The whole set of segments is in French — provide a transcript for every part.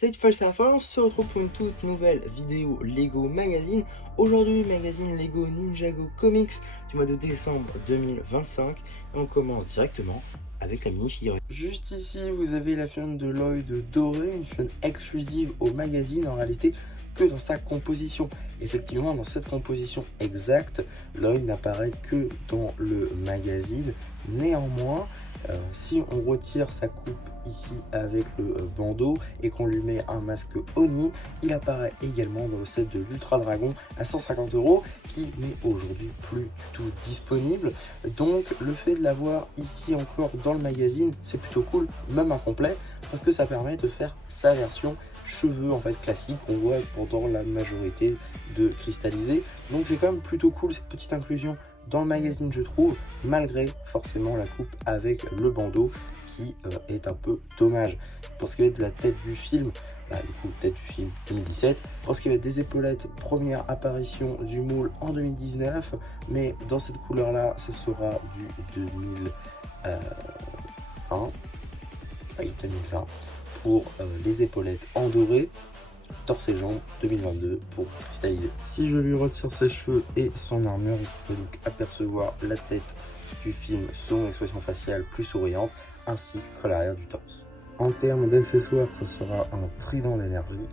Cette fois c'est la fin, on se retrouve pour une toute nouvelle vidéo Lego Magazine. Aujourd'hui, magazine Lego Ninjago Comics du mois de décembre 2025. Et on commence directement avec la mini-figurine. Juste ici, vous avez la figurine de Lloyd dorée, une figurine exclusive au magazine en réalité que dans sa composition. Effectivement, dans cette composition exacte, Lloyd n'apparaît que dans le magazine. Néanmoins, si on retire sa coupe ici avec le bandeau et qu'on lui met un masque Oni, il apparaît également dans le set de l'Ultra Dragon à 150 € qui n'est aujourd'hui plus du tout disponible. Donc le fait de l'avoir ici encore dans le magazine, c'est plutôt cool, même incomplet, parce que ça permet de faire sa version cheveux en fait classique qu'on voit pendant la majorité de cristallisés. Donc c'est quand même plutôt cool cette petite inclusion dans le magazine, je trouve, malgré forcément la coupe avec le bandeau qui est un peu dommage. Pour ce qui va être de la tête du film, du coup tête du film 2017, pour ce qui va être des épaulettes, première apparition du moule en 2019, mais dans cette couleur là ce sera du 2020 pour les épaulettes en doré, torse et jambes 2022 pour cristalliser. Si je lui retire ses cheveux et son armure, vous pouvez donc apercevoir la tête du film, son expression faciale plus souriante, ainsi que l'arrière du torse. En termes d'accessoires, ce sera un trident d'énergie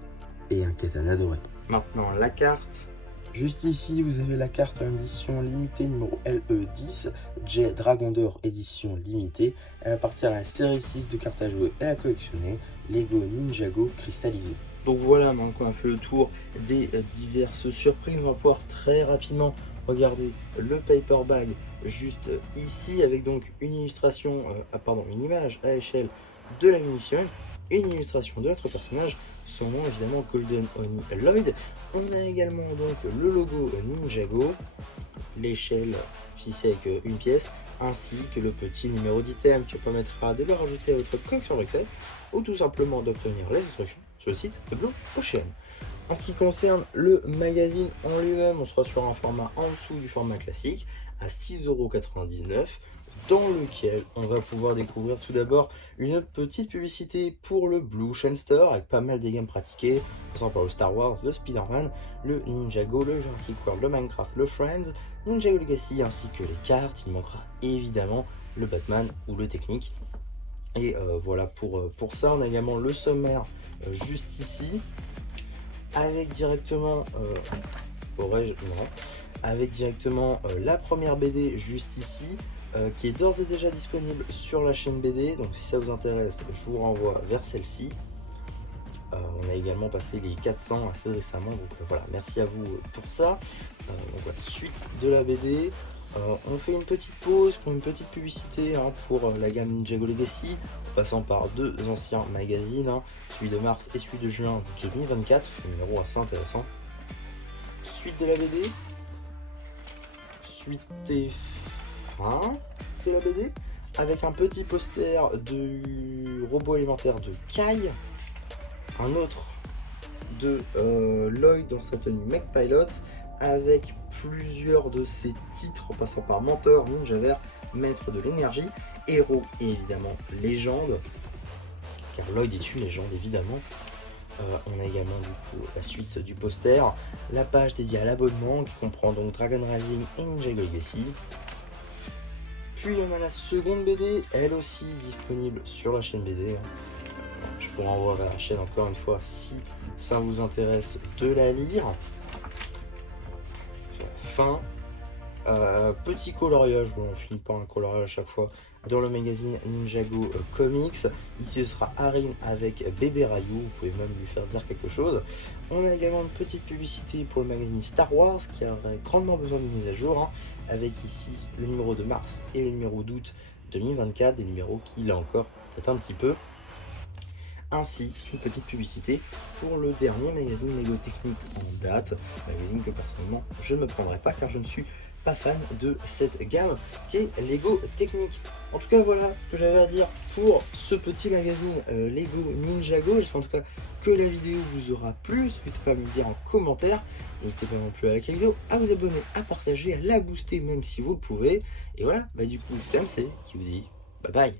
et un katana doré. Maintenant la carte. Juste ici, vous avez la carte en édition limitée numéro LE10, Jet Dragon d'Or édition limitée. Elle appartient à la série 6 de cartes à jouer et à collectionner, Lego Ninjago cristallisé. Donc voilà, maintenant qu'on a fait le tour des diverses surprises, on va pouvoir très rapidement regarder le paper bag juste ici, avec donc une illustration, une image à l'échelle de la mini-figurine et une illustration de notre personnage, son nom évidemment Golden Oni Lloyd. On a également donc le logo Ninjago, l'échelle ici avec une pièce, ainsi que le petit numéro d'item qui permettra de le rajouter à votre collection Rexet ou tout simplement d'obtenir les instructions sur le site de Blue Ocean. En ce qui concerne le magazine en lui-même, on sera sur un format en dessous du format classique à 6,99 € dans lequel on va pouvoir découvrir tout d'abord une petite publicité pour le Blue Ocean Store avec pas mal des games pratiquées, passant par le Star Wars, le Spider-Man, le Ninjago, le Jurassic World, le Minecraft, le Friends, Ninjago Legacy ainsi que les cartes. Il manquera évidemment le Batman ou le Technique. Et voilà pour ça. On a également le sommaire juste ici avec directement la première BD juste ici qui est d'ores et déjà disponible sur la chaîne BD. Donc si ça vous intéresse, je vous renvoie vers celle-ci. On a également passé les 400 assez récemment, donc voilà, merci à vous pour ça. Donc voilà, suite de la BD. On fait une petite pause pour une petite publicité pour la gamme Ninjago Legacy, en passant par deux anciens magazines, celui de mars et celui de juin 2024, un numéro assez intéressant. Suite de la BD, suite et fin de la BD, avec un petit poster du robot alimentaire de Kai, un autre de Lloyd dans sa tenue Mech Pilot, avec plusieurs de ses titres en passant par Mentor, Ninja Vert, Maître de l'énergie, Héros et évidemment Légende, car Lloyd est une légende évidemment. On a également du coup la suite du poster, la page dédiée à l'abonnement qui comprend donc Dragon Rising et Ninjago Legacy. Puis on a la seconde BD, elle aussi disponible sur la chaîne BD. Je vous renvoie vers la chaîne encore une fois si ça vous intéresse de la lire. Fin. Petit coloriage, bon, on finit par un coloriage à chaque fois dans le magazine Ninjago Comics. Ici ce sera Arin avec Bébé Rayou, vous pouvez même lui faire dire quelque chose. On a également une petite publicité pour le magazine Star Wars qui aurait grandement besoin de mise à jour, avec ici le numéro de mars et le numéro d'août 2024, des numéros qui là encore datent un petit peu. Ainsi une petite publicité pour le dernier magazine Lego Technique en date, magazine que personnellement je ne me prendrai pas car je ne suis pas fan de cette gamme qui est Lego Technique. En tout cas voilà ce que j'avais à dire pour ce petit magazine Lego Ninjago. J'espère en tout cas que la vidéo vous aura plu. N'hésitez pas à me le dire en commentaire, n'hésitez pas non plus à liker la vidéo, à vous abonner, à partager, à la booster même si vous le pouvez. Et voilà, du coup c'est MC qui vous dit bye bye.